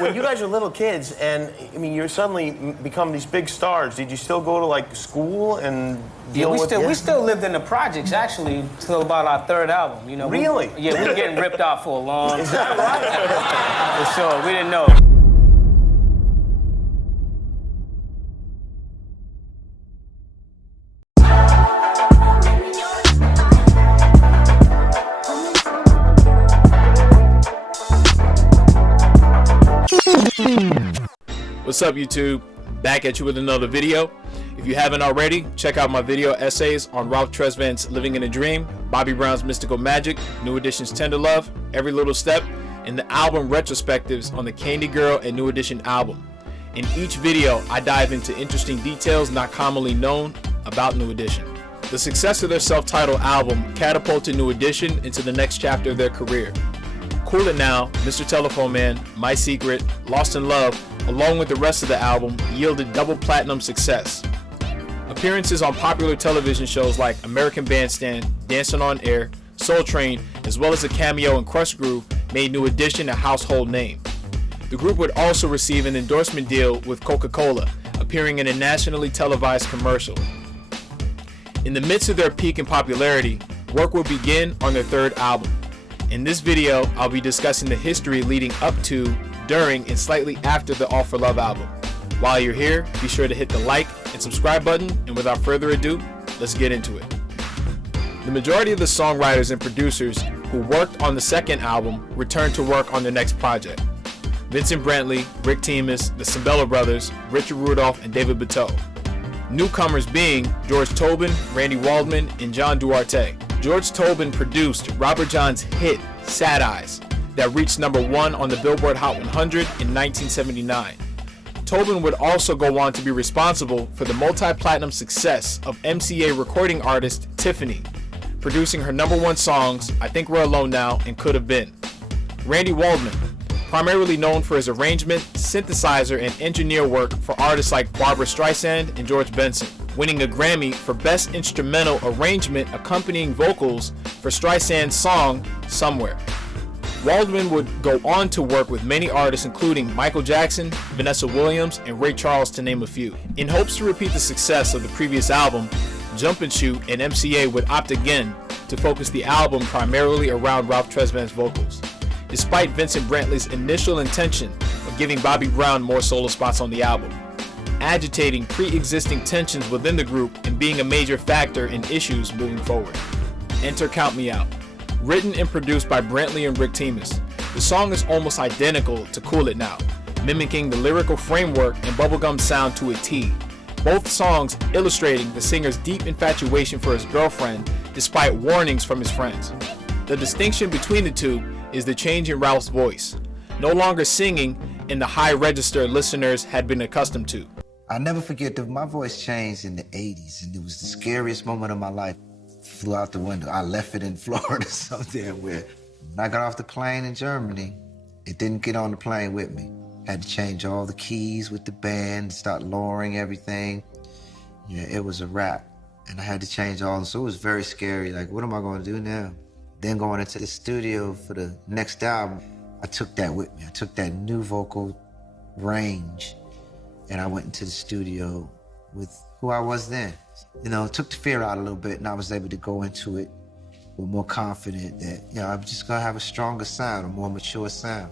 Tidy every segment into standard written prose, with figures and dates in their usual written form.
When you guys are little kids, and I mean, you suddenly become these big stars. Did you still go to like school and deal with? We still lived in the projects actually till about our third album. You know. Really? We were getting ripped off for a long time. Is that right? For sure, we didn't know. What's up, YouTube? Back at you with another video. If you haven't already, check out my video essays on Ralph Tresvant's Living in a Dream, Bobby Brown's Mystical Magic, New Edition's Tender Love, Every Little Step, and the album retrospectives on the Candy Girl and New Edition album. In each video, I dive into interesting details not commonly known about New Edition. The success of their self-titled album catapulted New Edition into the next chapter of their career. Cool It Now, Mr. Telephone Man, My Secret, Lost in Love, along with the rest of the album, yielded double platinum success. Appearances on popular television shows like American Bandstand, Dancing on Air, Soul Train, as well as a cameo in Crush Groove made New Edition a household name. The group would also receive an endorsement deal with Coca-Cola, appearing in a nationally televised commercial. In the midst of their peak in popularity, work would begin on their third album. In this video, I'll be discussing the history leading up to, during, and slightly after the All for Love album. While you're here, be sure to hit the like and subscribe button, and without further ado, let's get into it. The majority of the songwriters and producers who worked on the second album returned to work on their next project. Vincent Brantley, Rick Teemus, the Cimbella Brothers, Richard Rudolph, and David Bateau. Newcomers being George Tobin, Randy Waldman, and John Duarte. George Tobin produced Robert John's hit, Sad Eyes, that reached #1 on the Billboard Hot 100 in 1979. Tobin would also go on to be responsible for the multi-platinum success of MCA recording artist Tiffany, producing her #1 songs, I Think We're Alone Now and Could Have Been. Randy Waldman, primarily known for his arrangement, synthesizer, and engineer work for artists like Barbra Streisand and George Benson, winning a Grammy for Best Instrumental Arrangement accompanying vocals for Streisand's song, Somewhere. Waldman would go on to work with many artists including Michael Jackson, Vanessa Williams, and Ray Charles, to name a few. In hopes to repeat the success of the previous album, Jump and Shoot and MCA would opt again to focus the album primarily around Ralph Tresvant's vocals, despite Vincent Brantley's initial intention of giving Bobby Brown more solo spots on the album, agitating pre-existing tensions within the group and being a major factor in issues moving forward. Enter Count Me Out. Written and produced by Brantley and Rick Teemus, the song is almost identical to Cool It Now, mimicking the lyrical framework and bubblegum sound to a T. Both songs illustrating the singer's deep infatuation for his girlfriend despite warnings from his friends. The distinction between the two is the change in Ralph's voice, no longer singing in the high register listeners had been accustomed to. I'll never forget that my voice changed in the 80s, and it was the scariest moment of my life. Flew out the window. I left it in Florida somewhere where when I got off the plane in Germany, it didn't get on the plane with me. Had to change all the keys with the band, start lowering everything. Yeah, it was a wrap. And I had to change all, so it was very scary. Like, what am I going to do now? Then going into the studio for the next album, I took that with me. I took that new vocal range, and I went into the studio with who I was then. You know, it took the fear out a little bit, and I was able to go into it with more confident that, you know, I'm just gonna have a stronger sound, a more mature sound.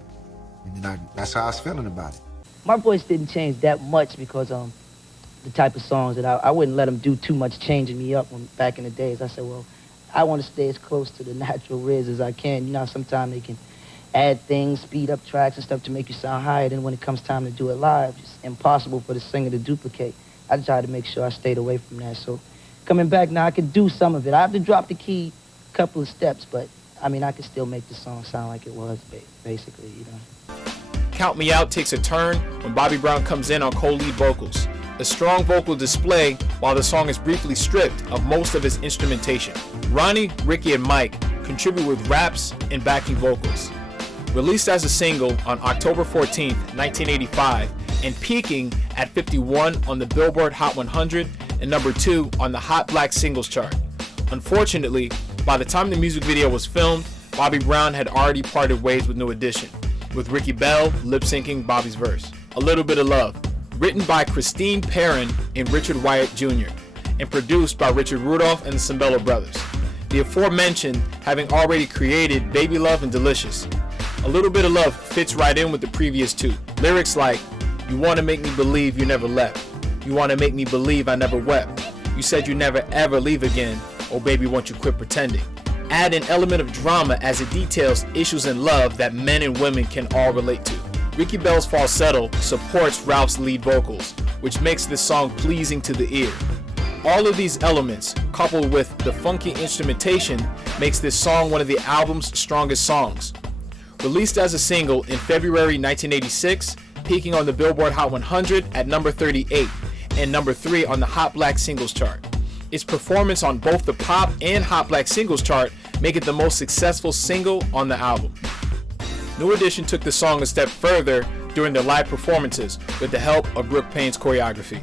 And then that's how I was feeling about it. My voice didn't change that much because the type of songs that I wouldn't let them do too much changing me up back in the days. I said, well, I want to stay as close to the natural Riz as I can. You know, sometimes they can add things, speed up tracks and stuff to make you sound higher. Then when it comes time to do it live, it's impossible for the singer to duplicate. I tried to make sure I stayed away from that. So coming back now, I could do some of it. I have to drop the key a couple of steps, but I mean, I could still make the song sound like it was, basically, you know. Count Me Out takes a turn when Bobby Brown comes in on co-lead vocals. A strong vocal display while the song is briefly stripped of most of its instrumentation. Ronnie, Ricky, and Mike contribute with raps and backing vocals. Released as a single on October 14th, 1985, and peaking at 51 on the Billboard Hot 100 and #2 on the Hot Black Singles chart. Unfortunately, by the time the music video was filmed, Bobby Brown had already parted ways with New Edition. with Ricky Bell lip-syncing Bobby's verse. A Little Bit of Love, written by Christine Perrin and Richard Wyatt Jr., and produced by Richard Rudolph and the Cimbello brothers. The aforementioned having already created Baby Love and Delicious. A Little Bit of Love fits right in with the previous two. Lyrics like, you want to make me believe you never left. You want to make me believe I never wept. You said you never ever leave again. Oh baby, won't you quit pretending? Add an element of drama as it details issues in love that men and women can all relate to. Ricky Bell's falsetto supports Ralph's lead vocals, which makes this song pleasing to the ear. All of these elements, coupled with the funky instrumentation, makes this song one of the album's strongest songs. Released as a single in February 1986, peaking on the Billboard Hot 100 at number 38 and number 3 on the Hot Black Singles chart. Its performance on both the Pop and Hot Black Singles chart make it the most successful single on the album. New Edition took the song a step further during their live performances with the help of Brooke Payne's choreography.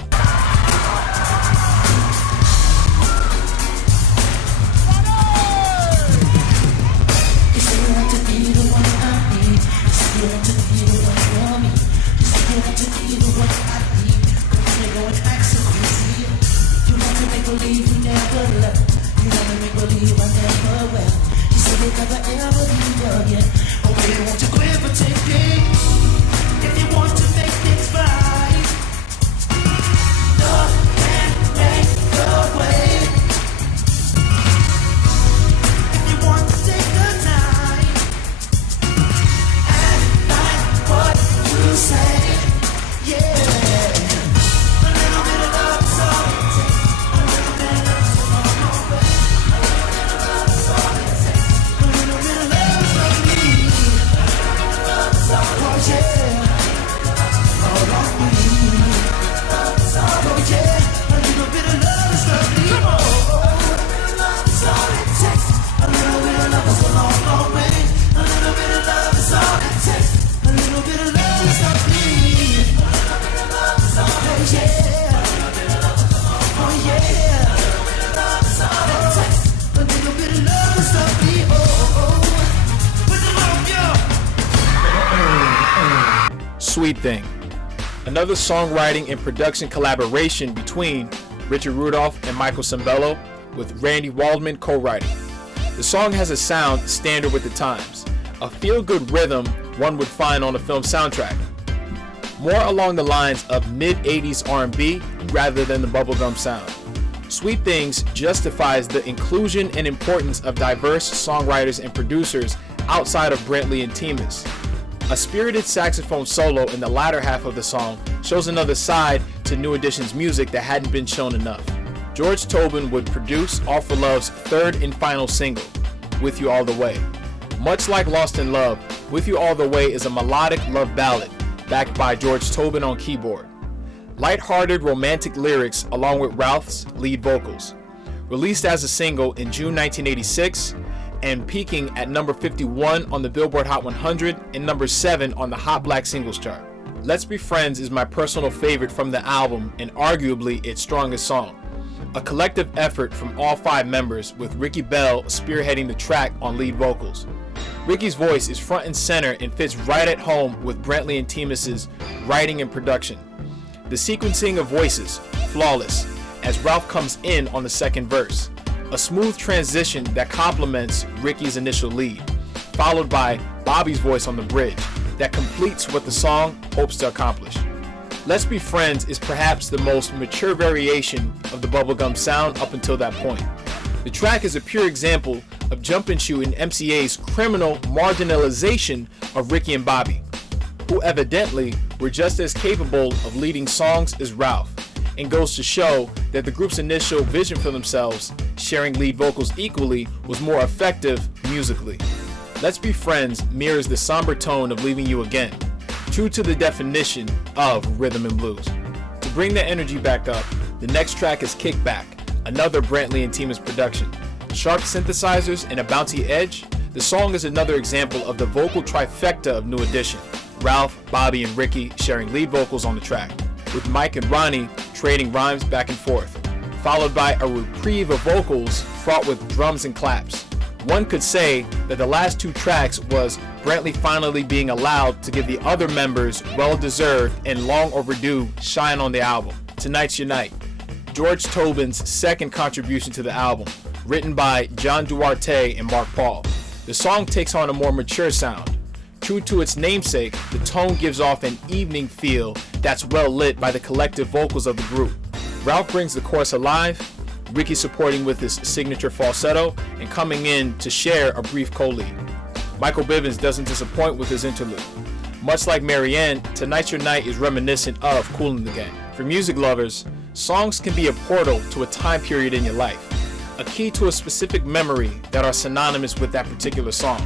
Sweet Thing, another songwriting and production collaboration between Richard Rudolph and Michael Cimbello, with Randy Waldman co-writing. The song has a sound standard with the times, a feel-good rhythm one would find on a film soundtrack, more along the lines of mid-80s R&B rather than the bubblegum sound. Sweet Things justifies the inclusion and importance of diverse songwriters and producers outside of Brantley and Timus. A spirited saxophone solo in the latter half of the song shows another side to New Edition's music that hadn't been shown enough. George Tobin would produce All for Love's third and final single, With You All the Way. Much like Lost in Love, With You All the Way is a melodic love ballad backed by George Tobin on keyboard. Light-hearted romantic lyrics along with Ralph's lead vocals. Released as a single in June 1986, and peaking at number 51 on the Billboard Hot 100 and number 7 on the Hot Black Singles chart. Let's Be Friends is my personal favorite from the album and arguably its strongest song. A collective effort from all 5 members, with Ricky Bell spearheading the track on lead vocals. Ricky's voice is front and center and fits right at home with Brantley and Timus's writing and production. The sequencing of voices, flawless, as Ralph comes in on the second verse. A smooth transition that complements Ricky's initial lead, followed by Bobby's voice on the bridge that completes what the song hopes to accomplish. Let's Be Friends is perhaps the most mature variation of the bubblegum sound up until that point. The track is a pure example of Jump and Shoot and MCA's criminal marginalization of Ricky and Bobby, who evidently were just as capable of leading songs as Ralph, and goes to show that the group's initial vision for themselves, sharing lead vocals equally, was more effective musically. Let's Be Friends mirrors the somber tone of Leaving You Again, true to the definition of rhythm and blues. To bring the energy back up, the next track is Kickback, another Brantley and Timus production. Sharp synthesizers and a bouncy edge, the song is another example of the vocal trifecta of New Edition, Ralph, Bobby, and Ricky sharing lead vocals on the track, with Mike and Ronnie trading rhymes back and forth, followed by a reprieve of vocals fraught with drums and claps. One could say that the last 2 tracks was Brantley finally being allowed to give the other members well-deserved and long overdue shine on the album. Tonight's Your Night, George Tobin's second contribution to the album, written by John Duarte and Mark Paul. The song takes on a more mature sound. True to its namesake, the tone gives off an evening feel that's well lit by the collective vocals of the group. Ralph brings the chorus alive, Ricky supporting with his signature falsetto and coming in to share a brief co-lead. Michael Bivins doesn't disappoint with his interlude. Much like Marianne, Tonight's Your Night is reminiscent of Kool and the Gang. For music lovers, songs can be a portal to a time period in your life, a key to a specific memory that are synonymous with that particular song.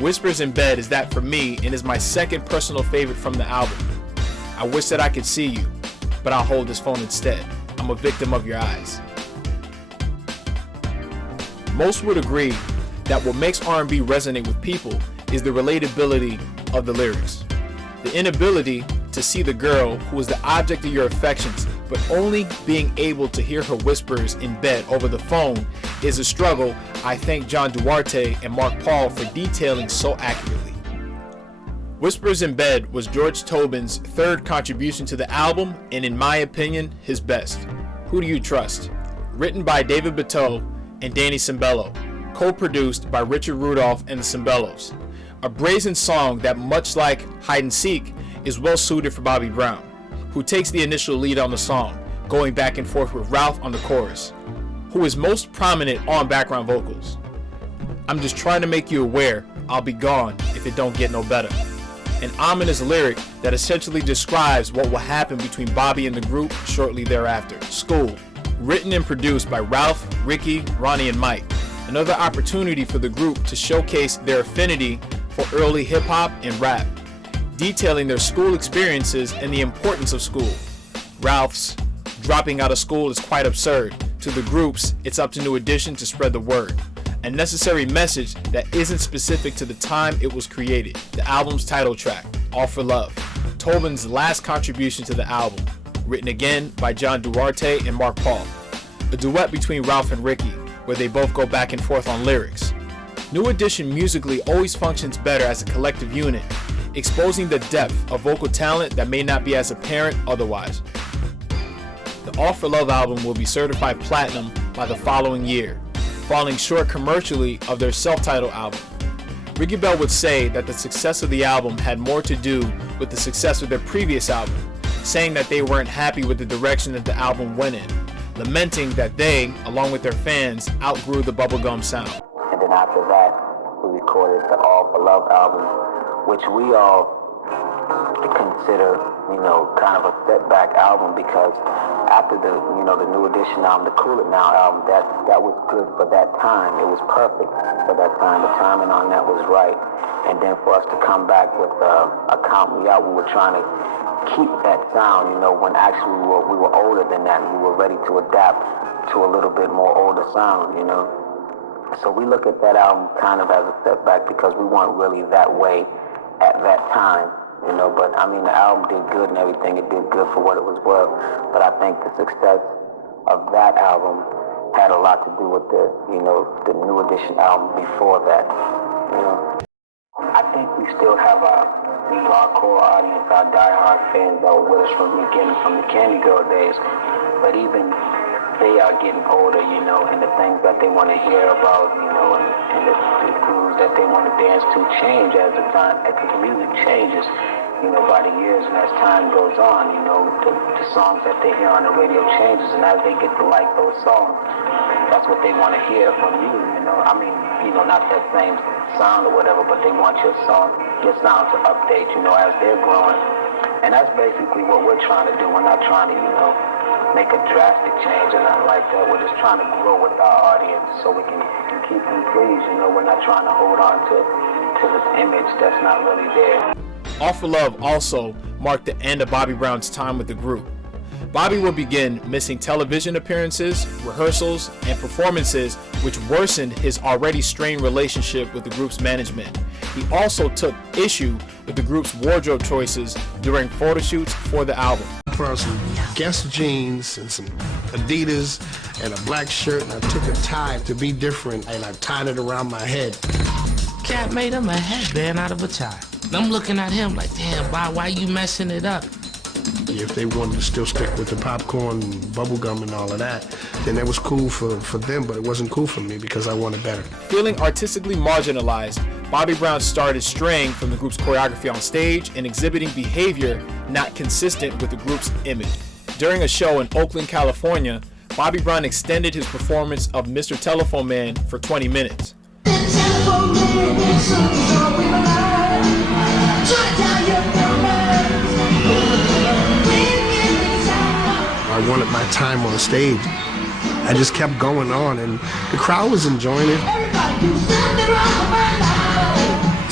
Whispers in Bed is that for me and is my second personal favorite from the album. I wish that I could see you, but I'll hold this phone instead. I'm a victim of your eyes. Most would agree that what makes R&B resonate with people is the relatability of the lyrics. The inability to see the girl who is the object of your affections, but only being able to hear her whispers in bed over the phone is a struggle I thank John Duarte and Mark Paul for detailing so accurately. Whispers in Bed was George Tobin's third contribution to the album, and in my opinion, his best. Who Do You Trust? Written by David Bateau and Danny Cimbello, co-produced by Richard Rudolph and the Cimbellos. A brazen song that, much like Hide and Seek, is well suited for Bobby Brown, who takes the initial lead on the song, going back and forth with Ralph on the chorus, who is most prominent on background vocals. I'm just trying to make you aware I'll be gone if it don't get no better. An ominous lyric that essentially describes what will happen between Bobby and the group shortly thereafter. School, written and produced by Ralph, Ricky, Ronnie, and Mike. Another opportunity for the group to showcase their affinity for early hip-hop and rap, detailing their school experiences and the importance of school. Ralph's dropping out of school is quite absurd. To the groups, it's up to New Edition to spread the word. A necessary message that isn't specific to the time it was created. The album's title track, All for Love, Tobin's last contribution to the album, written again by John Duarte and Mark Paul. A duet between Ralph and Ricky, where they both go back and forth on lyrics. New Edition musically always functions better as a collective unit, exposing the depth of vocal talent that may not be as apparent otherwise. The All for Love album will be certified platinum by the following year, falling short commercially of their self-titled album. Ricky Bell would say that the success of the album had more to do with the success of their previous album, saying that they weren't happy with the direction that the album went in, lamenting that they, along with their fans, outgrew the bubblegum sound. And then after that, we recorded the All for Love album, which we all consider, kind of a setback album, because after the New Edition album, the Cool It Now album, that was good for that time. It was perfect for that time. The timing on that was right. And then for us to come back with a Count Me Out, we were trying to keep that sound, when actually we were older than that, and we were ready to adapt to a little bit more older sound, So we look at that album kind of as a setback because we weren't really that way at that time, but I mean, the album did good and everything. It did good for what it was worth, but I think the success of that album had a lot to do with the New Edition album before that, I think we still have our core audience, our die-hard fans that were with us from the beginning, from the Candy Girl days, but even they are getting older, and the things that they want to hear about, and the grooves that they want to dance to change as the time, as the music changes, by the years, and as time goes on, the songs that they hear on the radio changes, and as they get to like those songs, that's what they want to hear from you, I mean, not that same sound or whatever, but they want your sound to update, as they're growing, and that's basically what we're trying to do. We're not trying to, make a drastic change or nothing like that. We're just trying to grow with our audience so we can keep them pleased. We're not trying to hold on to this image that's not really there. All for Love also marked the end of Bobby Brown's time with the group. Bobby would begin missing television appearances, rehearsals, and performances, which worsened his already strained relationship with the group's management. He also took issue with the group's wardrobe choices during photo shoots for the album. I put on some Guess jeans and some Adidas and a black shirt, and I took a tie to be different, and I tied it around my head. cat made him a headband out of a tie. I'm looking at him like, damn, why you messing it up? If they wanted to still stick with the popcorn, bubble gum, and all of that, then that was cool for them, but it wasn't cool for me because I wanted better. Feeling artistically marginalized, Bobby Brown started straying from the group's choreography on stage and exhibiting behavior not consistent with the group's image. During a show in Oakland, California, Bobby Brown extended his performance of Mr. Telephone Man for 20 minutes. I wanted my time on stage. I just kept going on, and the crowd was enjoying it.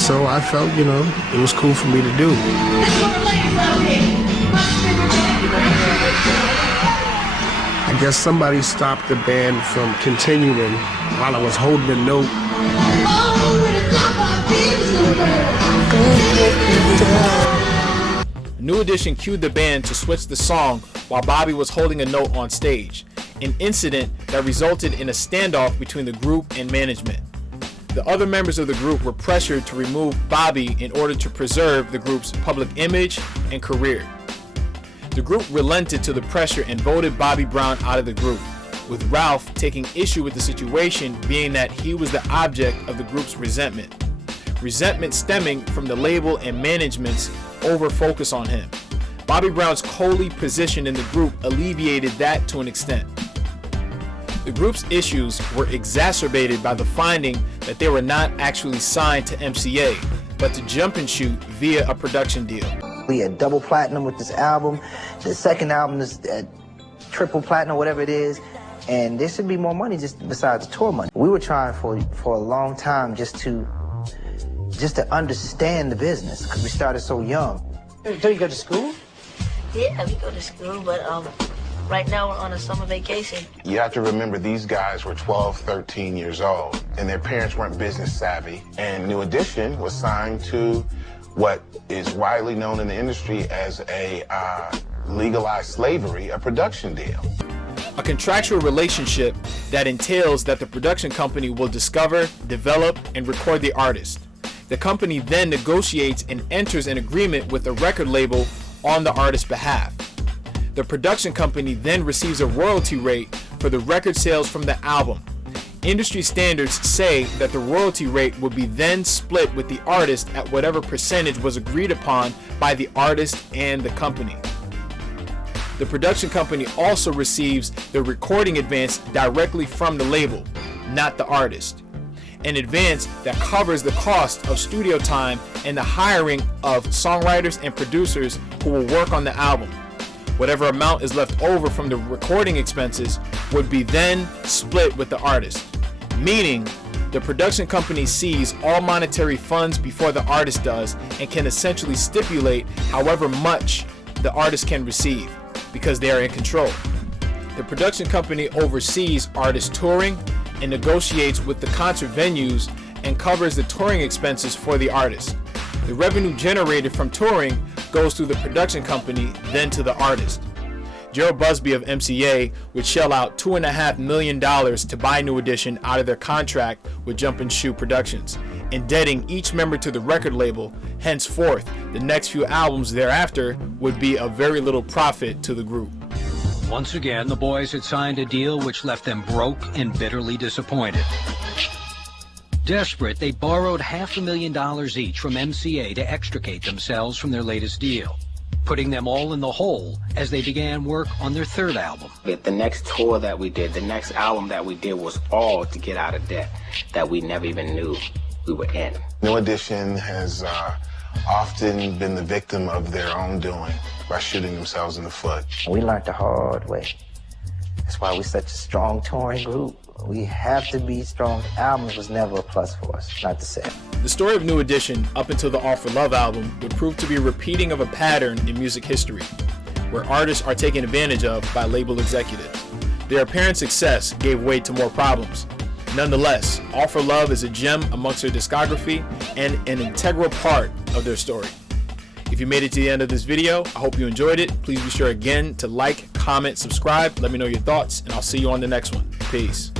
So I felt, it was cool for me to do. I guess somebody stopped the band from continuing while I was holding a note. New Edition cued the band to switch the song while Bobby was holding a note on stage, an incident that resulted in a standoff between the group and management. The other members of the group were pressured to remove Bobby in order to preserve the group's public image and career. The group relented to the pressure and voted Bobby Brown out of the group, with Ralph taking issue with the situation, being that he was the object of the group's resentment. Resentment stemming from the label and management's over-focus on him. Bobby Brown's co-lead position in the group alleviated that to an extent. The group's issues were exacerbated by the finding that they were not actually signed to MCA, but to Jump and Shoot via a production deal. We had double platinum with this album. The second album is triple platinum, whatever it is. And there should be more money just besides the tour money. We were trying for a long time just to understand the business, because we started so young. Do you go to school? Yeah, we go to school, but right now we're on a summer vacation. You have to remember these guys were 12, 13 years old, and their parents weren't business savvy. And New Edition was signed to what is widely known in the industry as a legalized slavery, a production deal. A contractual relationship that entails that the production company will discover, develop, and record the artist. The company then negotiates and enters an agreement with a record label on the artist's behalf. The production company then receives a royalty rate for the record sales from the album. Industry standards say that the royalty rate would be then split with the artist at whatever percentage was agreed upon by the artist and the company. The production company also receives the recording advance directly from the label, not the artist. An advance that covers the cost of studio time and the hiring of songwriters and producers who will work on the album. Whatever amount is left over from the recording expenses would be then split with the artist, meaning the production company sees all monetary funds before the artist does and can essentially stipulate however much the artist can receive because they are in control. The production company oversees artist touring and negotiates with the concert venues and covers the touring expenses for the artist. The revenue generated from touring goes through the production company, then to the artist. Gerald Busby of MCA would shell out $2.5 million to buy New Edition out of their contract with Jump and Shoot Productions, indebting each member to the record label. Henceforth, the next few albums thereafter would be of very little profit to the group. Once again, the boys had signed a deal which left them broke and bitterly disappointed. Desperate, they borrowed $500,000 each from MCA to extricate themselves from their latest deal, putting them all in the hole as they began work on their third album. The next tour that we did, the next album that we did was all to get out of debt that we never even knew we were in. New Edition has often been the victim of their own doing by shooting themselves in the foot. We learned the hard way. That's why we're such a strong touring group. We have to be strong. Albums was never a plus for us, not to say. The story of New Edition, up until the All for Love album, would prove to be a repeating of a pattern in music history, where artists are taken advantage of by label executives. Their apparent success gave way to more problems. Nonetheless, All for Love is a gem amongst their discography and an integral part of their story. If you made it to the end of this video, I hope you enjoyed it. Please be sure again to like, comment, subscribe, let me know your thoughts, and I'll see you on the next one. Peace.